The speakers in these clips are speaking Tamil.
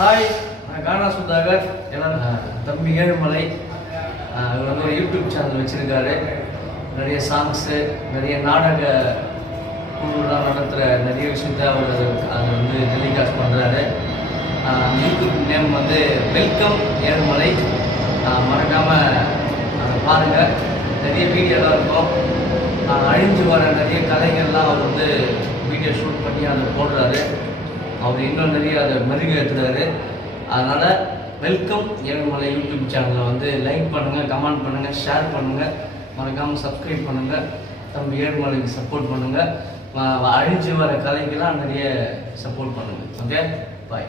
ஹாய், நான் கானா சுதாகர். எல்லாரும் தம்பி ஏழுமலை. அவர் வந்து ஒரு யூடியூப் சேனல் வச்சுருக்காரு. நிறைய சாங்ஸு, நிறைய நாடக குழுலாம் நடத்துகிற நிறைய விஷயத்த அவர் அதை வந்து டெலிகாஸ்ட் பண்ணுறாரு. யூடியூப் நேம் வந்து வெல்கம் ஏழுமலை. மறக்காமல் அதை பாருங்கள். நிறைய வீடியோலாம் இருக்கும். அழிஞ்சு வர நிறைய கதைகள்லாம் அவர் வந்து வீடியோ ஷூட் பண்ணி அதை போடுறாரு. அவர் இன்னும் நிறைய அதை மெருகேற்றுறாரு. அதனால் வெல்கம் ஏழுமலை யூடியூப் சேனலை வந்து லைக் பண்ணுங்கள், கமெண்ட் பண்ணுங்கள், ஷேர் பண்ணுங்கள், மறக்காமல் சப்ஸ்கிரைப் பண்ணுங்கள். தம்பி ஏழுமலைக்கு சப்போர்ட் பண்ணுங்கள். அழிஞ்சு வர கலைக்கெல்லாம் நிறைய சப்போர்ட் பண்ணுங்கள். ஓகே, பாய்.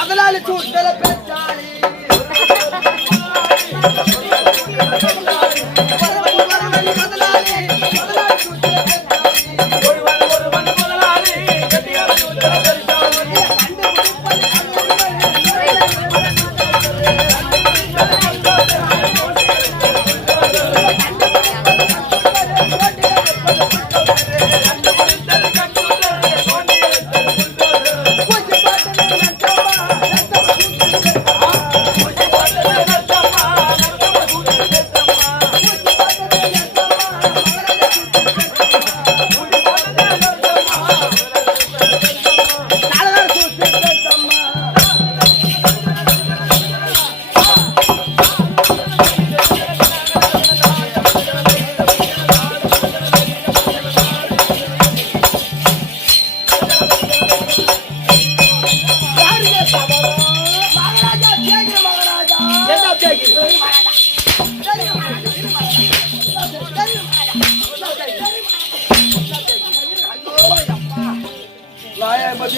முதலாளி சூட்டல பெற்றாளி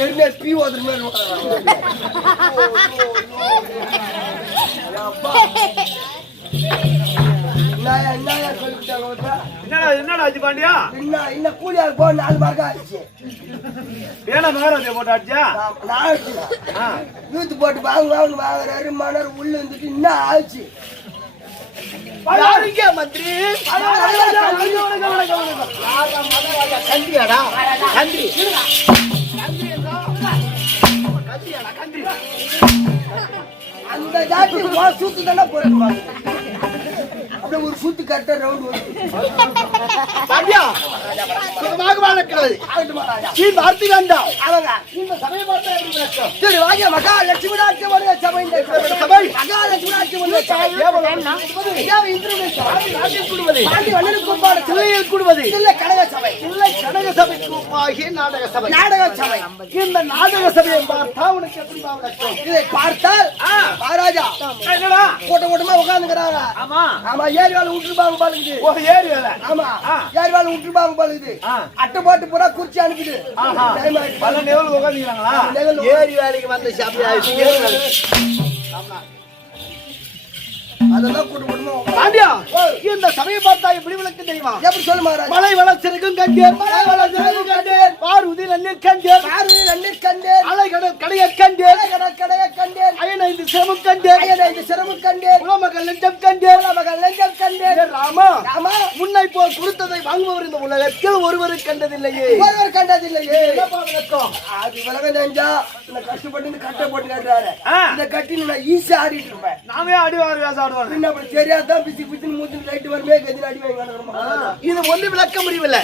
என்ன பீ ஓதுற மாதிரி என்னடா ஆச்சு பாண்டியா? இன்னும் கூலியால் போ 4 மார்க் ஆச்சு. ஏன்னா மகாராஜா போட்டு ஆச்சா? யூத்து போட்டு வாங்குறாரு மணர் உள்ள இருந்துட்டு இன்னும் ஆச்சு. யாருங்க மந்திரி? கந்தியாடா கந்திரி அந்த ஜாதி சூத்து தானே போறேன். அப்படியே ஒரு சுத்து கட்ட ரவுண்ட் பாண்டியா சுகமாக வாழக்கிறது. நீ வார்த்தை வேண்டாம். அவங்க இந்த சபையை பார்த்தா எப்படி நடக்கும்? சரி வாங்க மகா லட்சுமி நாட்டு வருக சபை சபை மகா லட்சுமி நாட்டு வருக கூடுவது பாண்டி வண்ணனுக்கு கூப்பாடு சிலையில் கூடுவது இல்லை கடக சபை இல்லை கனக சபைக்கு ஆகிய நாடக சபை. நாடக சபை இந்த நாடக சபையை பார்த்தா உனக்கு எப்படி நடக்கும்? இதை பார்த்தால் மகாராஜா என்னடா கூட்ட கூட்டமா உட்கார்ந்துக்கிறாங்க. ஆமா ஆமா ஏரி வேலை விட்டுருப்பாங்க பாருக்குது. ஒரு ஏரி வேலை. ஆமா ஏரி வேலை விட்டுருப்பாங்க பாருக்குது. அட்டை போட்டு பூரா குறிச்சி அனுப்பிடு. பல நெவல் உட்காந்துக்கிறாங்களா? ஏரி வேலைக்கு வந்த சபை அதெல்லாம் கூட்ட கூட்டமா பாண்டியா இந்த சபையை பார்த்தா எப்படி விளக்கு தெரியுமா? எப்படி சொல்லு மகாராஜா? மலை வளர்ச்சிருக்கும் கண்டேன் மலை வளர்ச்சிருக்கும் கண்டேன் பார்வதி நன்னீர் கண்டேன் பார்வையில் நன்னீர் கண்டேன் அலை கடல் கடைய கண்டேன் கடைய கண்டேன் அயனைந்து சிரமம் கண்டேன் ஐயனைந்து சிரமம் கண்டேன் உலமகள் நெஞ்சம் கண்டேன் மகள் நெஞ்சம் கண்டேன். ராமா ராமா முன்னை போல் கொடுத்ததை வாங்குபவர் இந்த உலகத்தில் ஒருவரும் கண்டதில்லையே. ஒருவர் கண்டதில்லையே. என்னப்பா விளக்கம்? அது விலக நெஞ்சா இந்த கஷ்டப்பட்டு இந்த கட்டை போட்டு கட்டுறாரு. இந்த கட்டி நான் ஈஸி ஆடிட்டு இருப்பேன். நாமே அடிவார் வேச ஆடுவார். பின்ன அப்படி தெரியாதான் பிசி பிசி மூஞ்சி லைட் வருமே கதிர அடி வாங்க. இது ஒண்ணு விளக்க முடியவில்லை.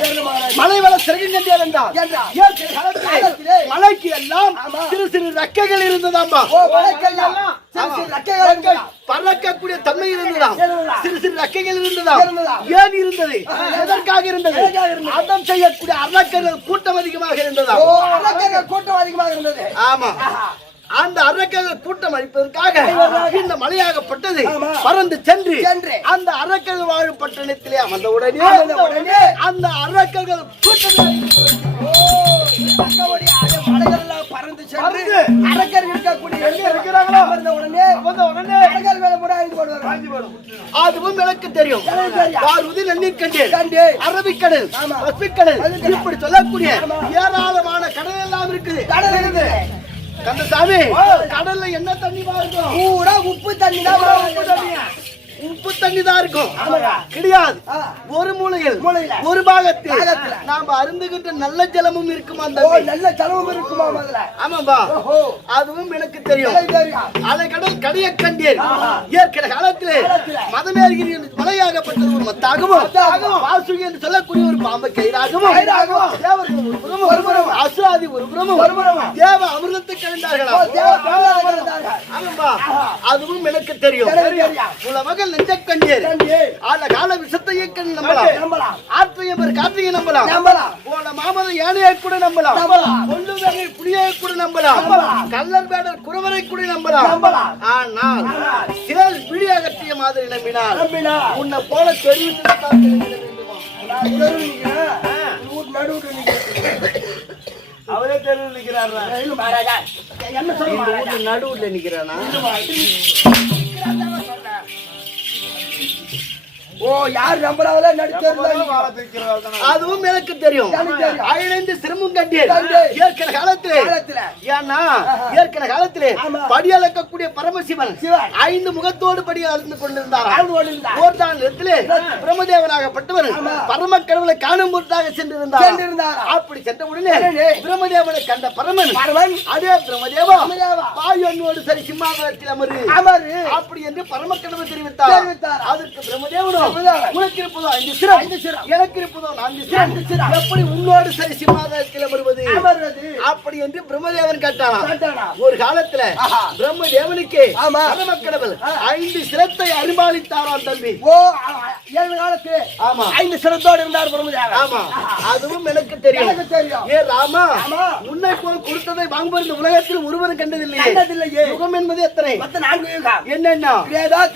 மலை வள சிறகு கண்டேன் என்றால் இயற்கை காலத்திலே மலைக்கு எல்லாம் சிறு சிறு ரெக்கைகள் இருந்ததாம்பா. ஓ மலைக்கெல்லாம் சிறு சிறு ரெக்கைகள் பறக்கக்கூடிய தன்மை இருந்ததாம். சிறு சிறு ரெக்கைகள் இருந்ததாம். ஏன் இருந்தது? எதற்காக இருந்தது? அதம் செய்யக்கூடிய அரக்கர்கள் கூட்டம் அதிகமாக இருந்ததாம். ஓ அரக்கர்கள் கூட்டம் அதிகமாக இருந்தது. ஆமா அந்த அரக்கர்கள் கூட்டம் அளிப்பதற்காக இந்த மலையாகப்பட்டது பறந்து சென்று அந்த அரக்கர்கள் வாழும் பட்டணத்திலே அமர்ந்த உடனே அந்த அரக்கர்கள் கூட்டம் மலைகளெல்லாம் பறந்து சென்று அரக்கர்கள் இருக்கக்கூடிய இருக்கிறாங்களோ உடனே அரக்கர்கள் மேல முறாய்ந்து போடுவாங்க. அதுவும் எனக்கு தெரியும். பார்வதி நன்னீர் கண்டேன் அரபிக்கடல் பசிபிக்கடல் இப்படி சொல்லக்கூடிய ஏராளமான கடல் எல்லாம் இருக்குது. கடல் இருக்குது. கந்தசாமி கடல்ல என்ன தண்ணி இருக்கும்? பூரா உப்பு தண்ணி தான். உப்பு தண்ணி தான் இருக்கும். கிடையாது ஒரு மூலையில் ஒரு பாகத்தில் நாம அருந்துகின்ற நல்ல ஜலமும் இருக்குமா? அந்த நல்ல ஜலமும் இருக்குமா? ஆமாம்பா அதுவும் எனக்கு தெரியும். அலை கடல் கடைய கண்டேன். ஏற்கனவே காலத்திலே மதமேற்கிற மலையாகப்பட்டது ஒரு மத்தாகவும் வாசுகி என்று சொல்லக்கூடிய ஒரு பாம்பு கயிறாகவும் தேவர்கள் ஒரு புறம் அசுராதி ஒரு புறமும் தேவ அமிர்தத்தை கண்டார்களா? ஆமாம்பா அதுவும் எனக்கு தெரியும். உலக நெஞ்ச கண்டேன் ஆல கால விஷத்தையே நம்பலாம். ஆற்றையும் காற்றையை நம்பலாம். போன மாமத யானையை கூட நம்பலாம். கொள்ளுவகை புலியை கூட நம்பலாம். கல்லர் பேடர் குறவரை கூட நம்பலாம். ஆனால் சிலர் விழியாகற்றிய மாதிரி நம்பினால் உன்னை போல தெரிவித்து அவரே தெருவில் நிற்கிறாரா? நடுவுல நிற்கிறானா? ஓ யார் நம்பராவல நடிச்சது அதுவும் எனக்கு தெரியும். அயனைந்து சிரமம் கண்டேன் ஏற்கனவே காலத்திலே. ஏன்னா ஏற்கனவே காலத்திலே படி அளக்கக்கூடிய பரமசிவன் 5 முகத்தோடு படி அளந்து கொண்டிருந்தார். ஓர்தான் இடத்திலே பிரம்மதேவனாகப்பட்டவர் பரம கடவுளை காணும் பொருட்டாக சென்றிருந்தார். அப்படி சென்ற உடனே பிரம்மதேவனை கண்ட பரமன் அதே பிரம்மதேவா பாயோடு சரி சிம்மாசனத்தில் அமரு அப்படி என்று பரம கடவுள் தெரிவித்தார். அதற்கு பிரம்மதேவனோ உனக்கு இருப்பதோ 5 சிரம், எனக்கு இருப்பதோ 4 சிரம், எப்படி உன்னோடு சரி சிம்மாசனத்தில் அமர்வது அப்படி என்று பிரம்மதேவன் கேட்டானா. ஒரு காலத்துல பிரம்மதேவனுக்கு பரம கடவுள் 5 சிரத்தை அனுமானித்தாராம் தம்பி. ஓ 7 காலத்து ஆமா 5 சிரத்தோடு இருந்தார் பிரம்மதேவன். ஆமா அதுவும் எனக்கு தெரியும். ஏ ராமா உன்னை போல் கொடுத்ததை வாங்குவது இந்த உலகத்தில் ஒருவரும் கண்டதில்லையே. யுகம் என்பது எத்தனை? 4 யுகம். என்னென்ன?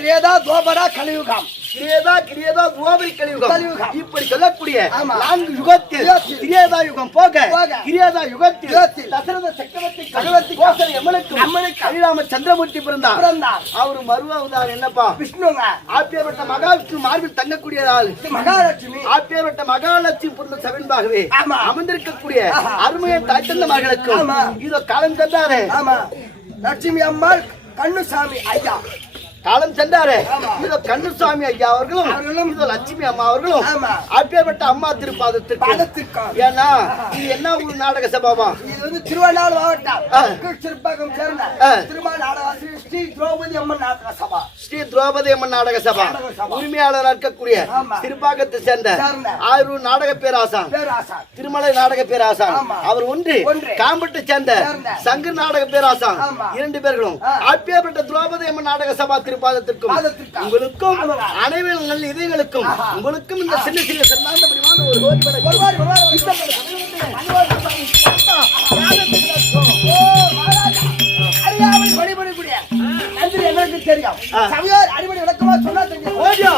திரேதா துவாபரா கலியுகம். கிரியேதா துவாபரி கலியுகம் கலியுகம். இப்படி சொல்லக்கூடிய ஆமா. 4 யுகத்தில் கிரியேதா யுகம் போக கிரியேதா யுகத்தில் தசரத சக்கரவர்த்தி கோசல எமனுக்கு ஸ்ரீராம சந்திரமூர்த்தி பிறந்தார். அவரு மருவாவதார் என்னப்பா விஷ்ணுங்க. ஆப்பியப்பட்ட மகாவிஷ்ணு மார்பில் தங்கக்கூடிய ஆள் மகாலட்சுமி. ஆப்பியப்பட்ட மகாலட்சுமி பிறந்த சபைன்பாகவே ஆமா. அமர்ந்திருக்கக்கூடிய அருமையை தாய் தந்த மகளுக்கும் ஆமா. இதோ காலம் சென்றாரு. ஆமா. லட்சுமி அம்மாள் கண்ணுசாமி ஐயா காலம் சென்றாரு. ஆமா. இதோ கண்ணுசாமி ஐயா அவர்களும் இதோ லட்சுமி அம்மா அவர்களும் ஆமா. அப்பேற்பட்ட அம்மா திருப்பாதத்திற்கு ஏன்னா இது என்ன ஒரு நாடக சபாவா? இது வந்து திருவண்ணாமலை மாவட்டம் சிற்பகம் சேர்ந்த ஆ. திருமாநாடகாசி ஸ்ரீ திரௌபதி அம்மன் நாடக சபா. ஸ்ரீ திரௌபதி அம்மன் நாடக சபா நாடக சபா. உரிமையாளர் இருக்கக்கூடிய ஆமா. சிறுபாக்கத்தை சேர்ந்த சேர்ந்த. ஆயிரம் நாடக பேராசான் பேராசான். திருமலை நாடக பேராசான் ஆமா. அவர் ஒன்று காம்பட்டு சேர்ந்த சேர்ந்த. சங்கர் நாடக பேராசான் ஆமா. 2 பேர்களும் ஆ. அப்பேற்பட்ட திரௌபதி அம்மன் நாடக சபா திருப்பாதத்திற்கும் உங்களுக்கும் ஆமா. அனைவரும் நல்ல இதயங்களுக்கும் ஆஹா. உங்களுக்கும் இந்த சின்ன சின்ன சிறந்த பிரிவான ஒரு கோடி வழிபடக்கூடிய நன்றி எனக்கு தெரியும். ஆ. சபையோர் அடிப்படை விளக்கமா சொன்னா தெரியும். ஓடியா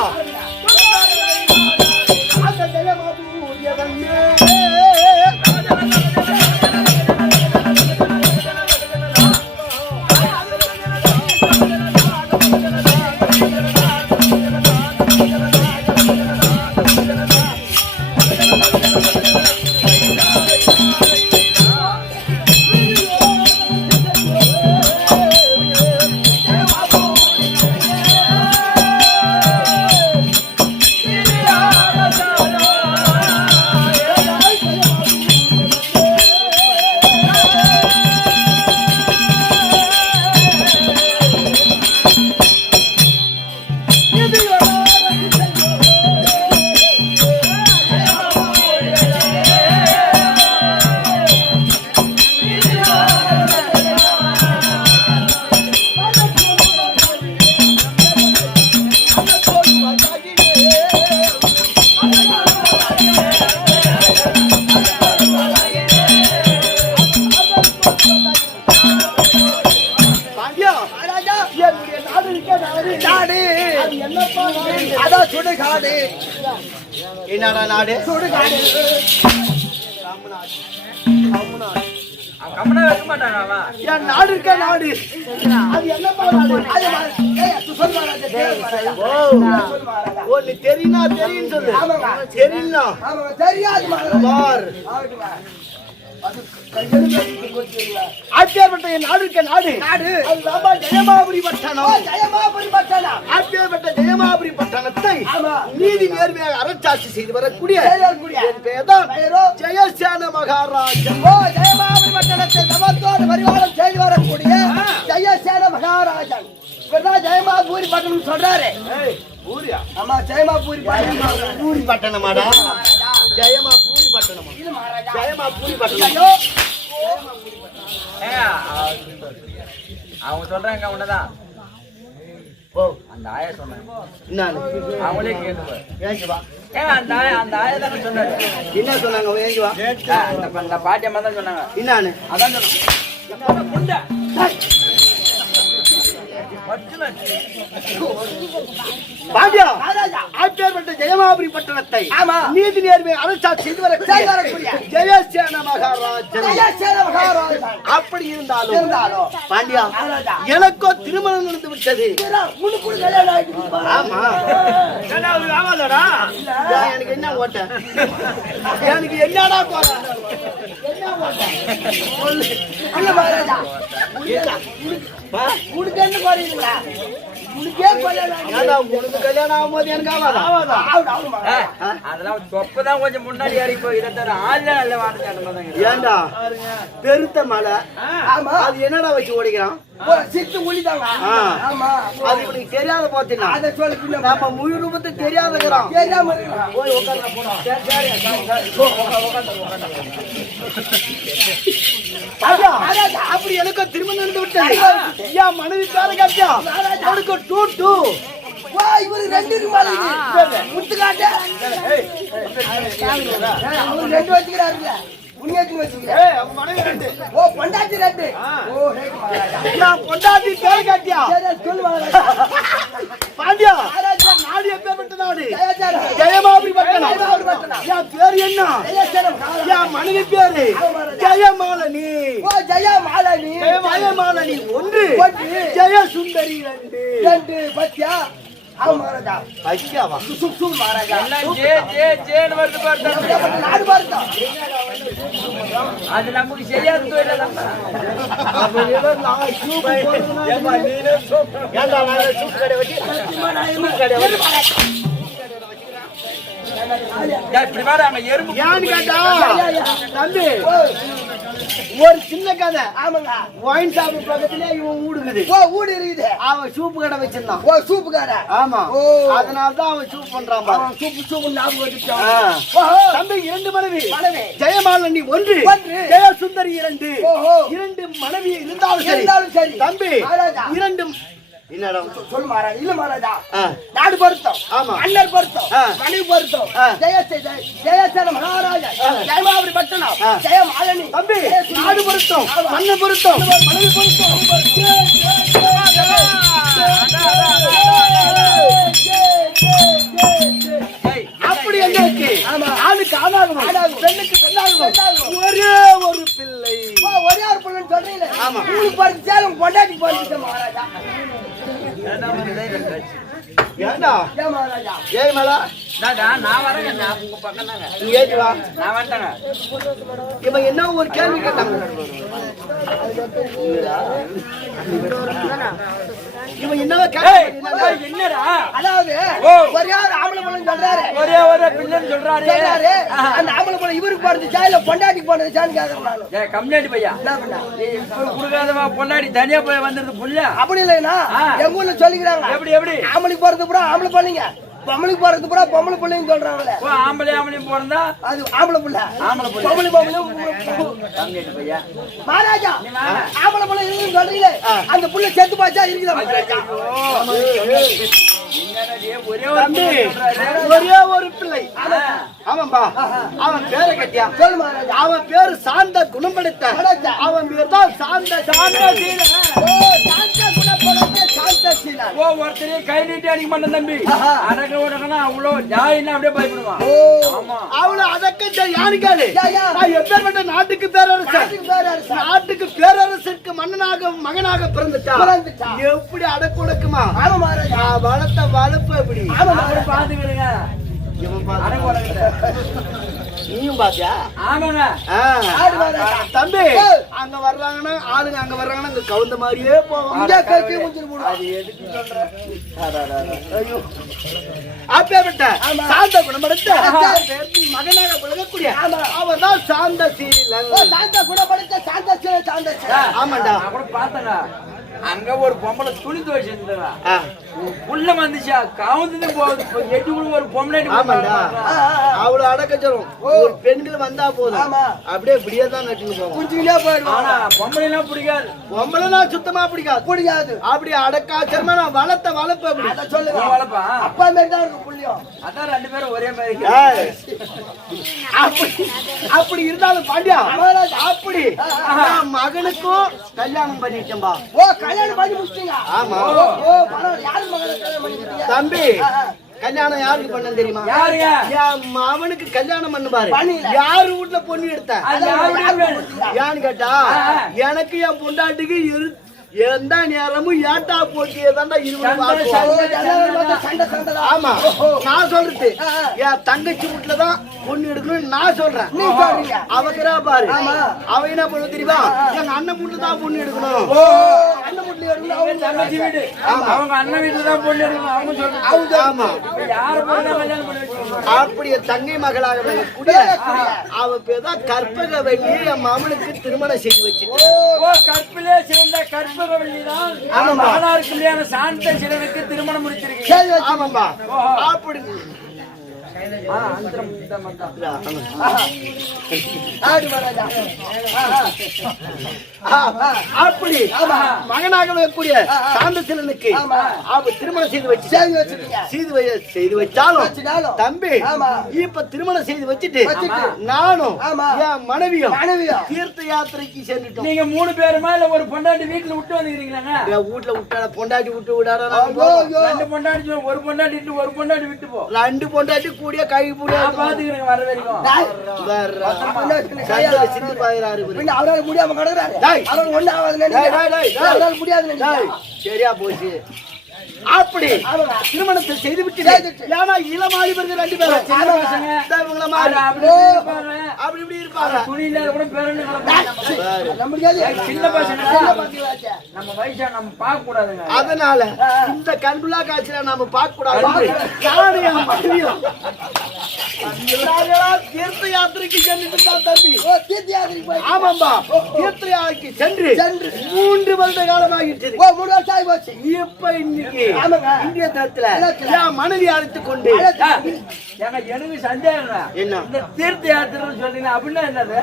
அதான் சுடுகாடு. என்னடா நாடு சுடுகாடு. கம்மனா வைக்க மாட்டாங்க அவன். என் நாடு இருக்க நாடு அது என்னப்பா நாடு? அது சொல்லு மகாராஜா, சொல்லு மகாராஜா. சொல்லு மகாராஜா. ஓ நீ தெரியுனா தெரியும் சொல்லு. ஆமாங்க. தெரியுனா ஆமாங்க, தெரியாது மகாராஜா. பார் ஆகட்டுமா. அது கையெழுத்து கொடுத்தீங்களா? ஆச்சரியப்பட்ட என் நாடு இருக்க நாடு நாடு. அது ராமா ஜெயமாபுரி ஓ, பட்டணம். ஜெயமாபுரி பட்டணம். ஆச்சரியப்பட்ட ஜெயமாபுரி பட்டணத்தை ஆமா. நீதி நேர்மையாக அரசாட்சி செய்து வரக்கூடிய செய்யக்கூடிய. என் பெயர்தான் பெயரோ? ஜெயசேன மகாராஜா. ஓ, ஜெயமாபுரி பட்டணத்தை தவத்தோடு பரிவாரம் செய்து வரக்கூடிய ஜெயசேன மகாராஜன். இவர்தான் ஜெயமாபுரி பட்டணம் சொல்றாரு. ஏய் ஊரியா? ஆமா, ஜெயமாபுரி பட்டணம். பூரி பட்டணமாடா? ஜெயமா பூரி பட்டணமா? இது மகாராஜா. ஜெயமா பூரி பட்டணம். ஐயோ, அவங்க சொல்றாங்க உன்னதான் ஓ அந்த ஆயா சொன்னாங்க. என்னன்னு அவங்களே கேட்டு ஏஞ்சி வா. அந்த ஆயா தானே சொன்னாரு. என்ன சொன்னாங்க? ஏஞ்சி வா. அந்த பாட்டி அம்மா தான் சொன்னாங்க. என்னன்னு அதான் சொன்னாங்க. பாண்டியா மகாராஜா. ஆச்சரியப்பட்ட ஜெயமாபுரி பட்டணத்தை ஆமா. நீதி நேர்மை அரசாட்சி செய்து செய்து வரக்கூடிய வரக்கூடிய ஜெயசேன மகாராஜன். ஜெயசேன மகாராஜன். அப்படி இருந்தாலும் இருந்தாலும் பாண்டியா மகாராஜா. எனக்கோ திருமணம் நடந்து விட்டது. முன்னுக்குள்ள கல்யாணம் ஆயிடுச்சு பாரு. ஆமா எனக்கு என்ன ஓட்ட? எனக்கு என்னடா போற? என்ன ஓட்ட? அல்ல மகாராஜா, உனக்கு என்ன போறீங்களா? உனக்கே கல்யாணம் ஏன்டா உனக்கு கல்யாணம் ஆகும்போது எனக்கு ஆகாதா? ஆகுது மகாராஜா. அதெல்லாம் சொப்பதான் கொஞ்சம் முன்னாடி ஏறி போய் இதை தர ஆள் நல்ல வாடகை. ஏன்டா பெருத்த மலை ஆமா, அது என்னடா வச்சு ஓடிக்கிறான்? சித்து உளிதாங்க. ஆ. ஆமா, அது இவனுக்கு தெரியாத பாத்தீங்கன்னா அதை சொல்லு பின்ன. நம்ம முழு ரூபத்தை தெரியாதுங்கிறான். தெரியாம இருக்கலாம். போய் உட்கார்ந்து போனோம். மகாராஜா, அப்படி எனக்கு திருமணம் நடந்து விட்டது. என் மனைவி பேர காட்டியா அவனுக்கு டூ வா, இவரு 2 ரூபாய் முத்துக்காட்டு. அவர் 2 வச்சுக்கிறாருல்ல, உன்னையாச்சும் வச்சுக்கிறாரு. அவன் மனைவி ரெண்டு. ஓ, பொண்டாட்டி 2. ஓ, ரைட் மகாராஜா. நான் பொண்டாட்டி பேர காட்டியா சரி, சொல்லு மகாராஜா. பாண்டியா மகாராஜா, நாடு நாடு எப்பேற்பட்ட நாடு? ஜெயசேன ஜெயமாபுரி பட்டணம். ஜெயமாபுரி பட்டணம். என் பேர் என்ன? ஜெயசேன மகாராஜா. என் மனைவி பேரு ஜெயமாலினி. ஓ ஜெயமாலினி. ஜெயமாலினி 1, ஜெயசுந்தரி 2. பத்தியா ஆமா மகாராஜா. பத்தியாவா? சுசு மகாராஜா. ஜேன்னு வருது பாருங்க. நாடு பார்த்தா அது நமக்கு செய்யாது ஏண்டா நான் சூப் கடை வச்சு இப்படி பாரு அங்க எறும்பு ஏன்னு கேட்டா தம்பி ஒரு சின்ன கதை. ஆமாங்க. ஒயின் ஷாப் பக்கத்துல இவன் ஊடுக்குது. ஓ ஊடு இருக்குது. அவன் சூப்பு கடை வச்சிருந்தான். ஓ சூப்பு கடை. ஆமா. ஓ அதனாலதான் அவன் சூப் பண்றான் பாரு. அவன் சூப்பு ஞாபகம் வந்துட்டான். ஓஹோ தம்பி 2 மனைவி. மனைவி. ஜெயமாலினி 1, ஜெயசுந்தரி 2. ஓஹோ 2 மனைவி இருந்தாலும் சரி. தம்பி மகாராஜா. 2 என்னடா சொல் மகாராஜா. இல்ல மகாராஜா. ஆ. நாடு பொருத்தம். ஆமா. அண்ணர் பொருத்தம். ஆ. மனைவி பொருத்தம். ஆ. ஜெயசேன மகாராஜா. ஜெயமாபுரி பட்டணம். ஆ. ஜெயமாலினி. தம்பி நாடு பொருத்தம், மண்ணு பொருத்தம், மனைவி பொருத்தம். அப்படி என்ன இருக்கு? ஆணுக்கு ஆணாகும், பெண்ணுக்கு பெண்ணாகும். ஒரே ஒரு பிள்ளை. ஓ ஒரே ஒரு பிள்ளைன்னு சொல்றீங்களே. ஆமா. உங்களுக்கு பறிச்சா உங்க பொண்டாட்டி பறிச்சா மகாராஜா. ஏண்டா ஏன் மகாராஜா? ஏய் மேலா நான் வரேங்க. நான் உங்க பக்கம் தாங்க. நீ ஏறி வா. நான் வந்துட்டேங்க. இவன் என்ன ஒரு கேள்வி கேட்டாங்க. இவன் என்ன என்னடா அதாவது ஒரே ஒரு ஆம்பளை பிள்ளைன்னு சொல்றாரு. ஒரே ஒரு பிள்ளைன்னு சொல்றாரு. அந்த ஆம்பளை பிள்ளை இவருக்கு போறதுச்சா இல்ல பொண்டாட்டி போனதுச்சான்னு கேக்குறேன் நானு. கம்ப்ளைண்ட் பையா என்ன பண்ணா? குடுக்காதவா பொன்னாடி தனியா போய் வந்துருது புள்ள. அப்படி இல்லைன்னா எங்க ஊர்ல சொல்லிக்கிறாங்க. எப்படி ஆம்பளைக்கு போறது பூரா ஆம்பளை பிள்ளைங்க, பொம்பளைக்கு போறது பூரா பொம்பளை பிள்ளைன்னு சொல்றாங்களே. ஆம்பளையும் பிறந்தா அது ஆம்பளை பிள்ளை. பொம்பளை கம்ப்ளைண்ட் பையா. மகாராஜா ஆம்பளை பிள்ளை இருக்குன்னு சொல்றீங்களே, அந்த புள்ள செத்து பாச்சா இருக்குதா மகாராஜா? தம்பி ஒரே ஒரு பிள்ளை. ஆமாம்பா. அவன் பேரை கட்டியா? சொல்லு மகாராஜா. அவன் பேரு சாந்த குணம் படைத்த. அவன் பேர் தான் சாந்த சீலன். ஒருத்தரே கை நீட்டி அடிக்க மாட்டேன் தம்பி. அடக்க உடனே அவ்வளோ ஜாயின்னா அப்படியே பயப்படுவான். அவளை அதக்க யாருக்காரு? நான் எப்பேற்பட்ட நாட்டுக்கு பேரரசர், நாட்டுக்கு பேரரசருக்கு மகனாக பிறந்துட்டா எப்படி அடக்குடக்குமா? வளர்த்த வளர்ப்பு எப்படி பாத்துக்கிறேங்க. நீயும் பாத்தியா? ஆமாங்க. தம்பி அங்க வர்றாங்கன்னா ஆளுங்க அங்க வர்றாங்கன்னா அங்க கவுந்த மாதிரியே போவோம். அது எதுக்கு சொல்ற? அப்பேற்பட்ட சாந்த குணமடைத்த மகனாக விளங்கக்கூடிய அவன் தான் சாந்த சீலன். ஆமாண்டா. கூட பார்த்தா அங்க ஒரு பொம்பளை துணி துவைச்சிருந்தா புள்ள வந்துச்சா கவுந்து போகுது. எட்டு கூட ஒரு பொம்பளை. ஆமாண்டா. அவ்வளவு அடக்க சொல்லும். ஒரு பெண்கள் வந்தா போதும் அப்படியே இப்படியே தான் நட்டுன்னு போவோம். ஆனா பொம்பளை எல்லாம் பிடிக்காது. பொம்பளைனா சுத்தமா பிடிக்காது. அப்படி அடக்காச்சரமா நான் வளர்த்த வளர்ப்பு அப்படி சொல்லுங்க. வளப்பா அப்பா மாதிரி தான் இருக்கும் புள்ளியும். அதான் 2 பேரும் ஒரே மாதிரி. அப்படி இருந்தாலும் பாண்டியா அப்படி நான் மகனுக்கும் கல்யாணம் பண்ணிட்டேன்பா. ஓ கல்யாணம் பண்ணி முடிச்சிட்டீங்க? ஆமா. ஓ பரவாயில்லை. யாரு மகனை கல்யாணம் பண்ணிட்டீங்க? தம்பி கல்யாணம் யாருக்கு பண்ண தெரியுமா? யாருங்க? என் அவனுக்கு கல்யாணம் பண்ணு பாரு. யாரு வீட்டுல பொண்ணு எடுத்த? ஏன்னு கேட்டா எனக்கு என் பொண்டாட்டிக்கு எந்த நேரமும் ஏட்டா போட்டியே தாண்டா ஆமா. நான் சொல்றது என் தங்கச்சி வீட்டுலதான் பொண்ணு எடுக்கணும் நான் சொல்றேன். நீ சொல்றீங்க. அவக்கிறா பாரு. அவ என்ன பண்ண தெரியுமா? எங்க அண்ணன் வீட்டுல தான் பொண்ணு எடுக்கணும். அண்ணன் வீட்டுல எடுக்கணும். தங்கச்சி வீடு. அவங்க அண்ணன் வீட்டுல தான் பொண்ணு எடுக்கணும். அவங்க சொல்றாங்க. ஆமா. யார பொண்ணு கல்யாணம் பண்ணி வச்சிருக்காங்க? அப்படி தங்கை மகளாக கூடிய அவ பேர் தான் கற்பகவல்லி. என் மாமனுக்கு திருமணம் செய்து வச்சு. ஓ கற்பிலே சிறந்த கற்பகவல்லி தான் மகனாருக்கு சாந்த சிலருக்கு திருமணம் முடிச்சிருக்கீங்க. ஆமாம்பா. அப்படி அந்தரம் இந்த மட்டும் ஆடு மகாராஜா அப்படி மகனாக வரக்கூடிய சாந்தசீலனுக்கு அவ திருமணம் செய்து வச்சாலும் தம்பி இப்ப திருமணம் செய்து வச்சுட்டு நானும் என் மனைவியும் தீர்த்த யாத்திரைக்கு சென்றுட்டோம். நீங்க 3 பேருமா இல்ல ஒரு பொண்டாட்டி வீட்டுல விட்டு வந்துக்கிறீங்களாங்க? வீட்டுல விட்டா பொண்டாட்டி விட்டு விடாத 2 பொண்டாட்டி ஒரு பொண்டாட்டி விட்டு ஒரு பொண்டாட்டி விட்டு போ. 2 பொண்டாட்டி கூடிய கை கூட பாத்துக்கிறேங்க வர வரைக்கும். சிந்து பாயிராரு அவரால முடியாம கிடக்குறாரு. அவர் ஒண்ணு ஆகாது முடியாது. சரியா போச்சு. அப்படி திருமணத்தை செய்து விட்டு ஏன்னா இளமாளிபர்கள் 2 பேரும் அப்படி இப்படி இருப்பாங்க. துணியில கூட பேரன்னு சின்ன பசங்க நம்ம வயசா நம்ம பார்க்க கூடாதுங்க. அதனால இந்த கண்குள்ளா காட்சியில நாம பார்க்க கூடாது. தீர்த்த யாத்திரைக்கு சென்று தம்பி ஆமாம்பா தீர்த்த யாத்திரைக்கு சென்று 3 வருட காலமாகிட்டது. 3 வருஷம் ஆகி போச்சு. இப்ப இன்னைக்கு இந்திய தரத்துல மனைவி அழைத்துக் கொண்டு எனக்கு சந்தேகம் என்ன இந்த தீர்த்த யாத்திரை சொல்றீங்க அப்படின்னா என்னது?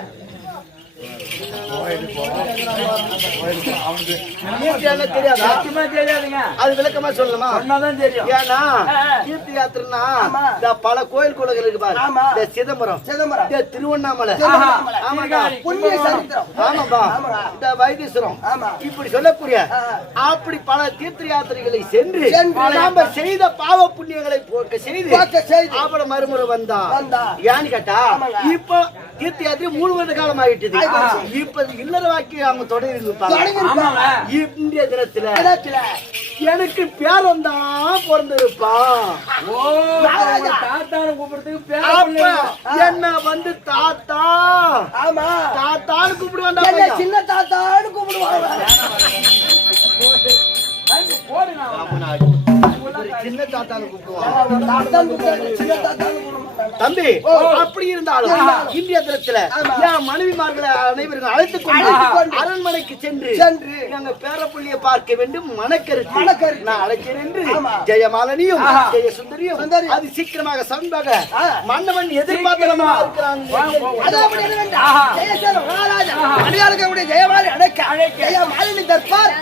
தெரியாதுங்க. அது விளக்கமா சொல்லணுமா? சொன்னாதான் தெரியும். ஏன்னா தீர்த்த யாத்திரைனா பல கோயில் குளங்கள் இருக்கு பாரு. இந்த சிதம்பரம் இந்த திருவண்ணாமலை ஆமாப்பா இந்த வைத்தீஸ்வரம் இப்படி சொல்லக்கூடிய அப்படி பல தீர்த்த யாத்திரைகளை சென்று நாம செய்த பாவ புண்ணியங்களை போக்க செய்து அப்புறம் மறுமுறை வந்தா ஏன்னு கேட்டா இப்ப தீர்த்த யாத்திரை 3 வருட காலம் ஆயிட்டது. இப்ப இல்லற வாக்கி அவங்க தொடங்கி இருப்பாங்க. இந்திய தினத்துல எனக்கு பேரன் தான் பிறந்திருப்பான். தாத்தான்னு கூப்பிடுறதுக்கு என்ன வந்து தாத்தா தாத்தான்னு கூப்பிடுவாங்க. சின்ன தாத்தான்னு கூப்பிடுவாங்க. சின்ன தாத்தான்னு தம்பி அப்படி இருந்தாலும் இந்திய தினத்துல என் மனைவிமார்களை அனைவரும் அழைத்துக் கொண்டு அரண்மனைக்கு சென்று எங்க பேரப்புள்ளிய பார்க்க வேண்டும் மனக்கருத்து நான் அழைக்கிறேன் என்று ஜெயமாலனியும் ஜெயசுந்தரியும் அது சீக்கிரமாக சமீபமாக மன்னவன் எதிர்பார்க்கிறமா இருக்கிறான். ஜெயமாலி அழைக்க ஜெயமாலினி தற்பார்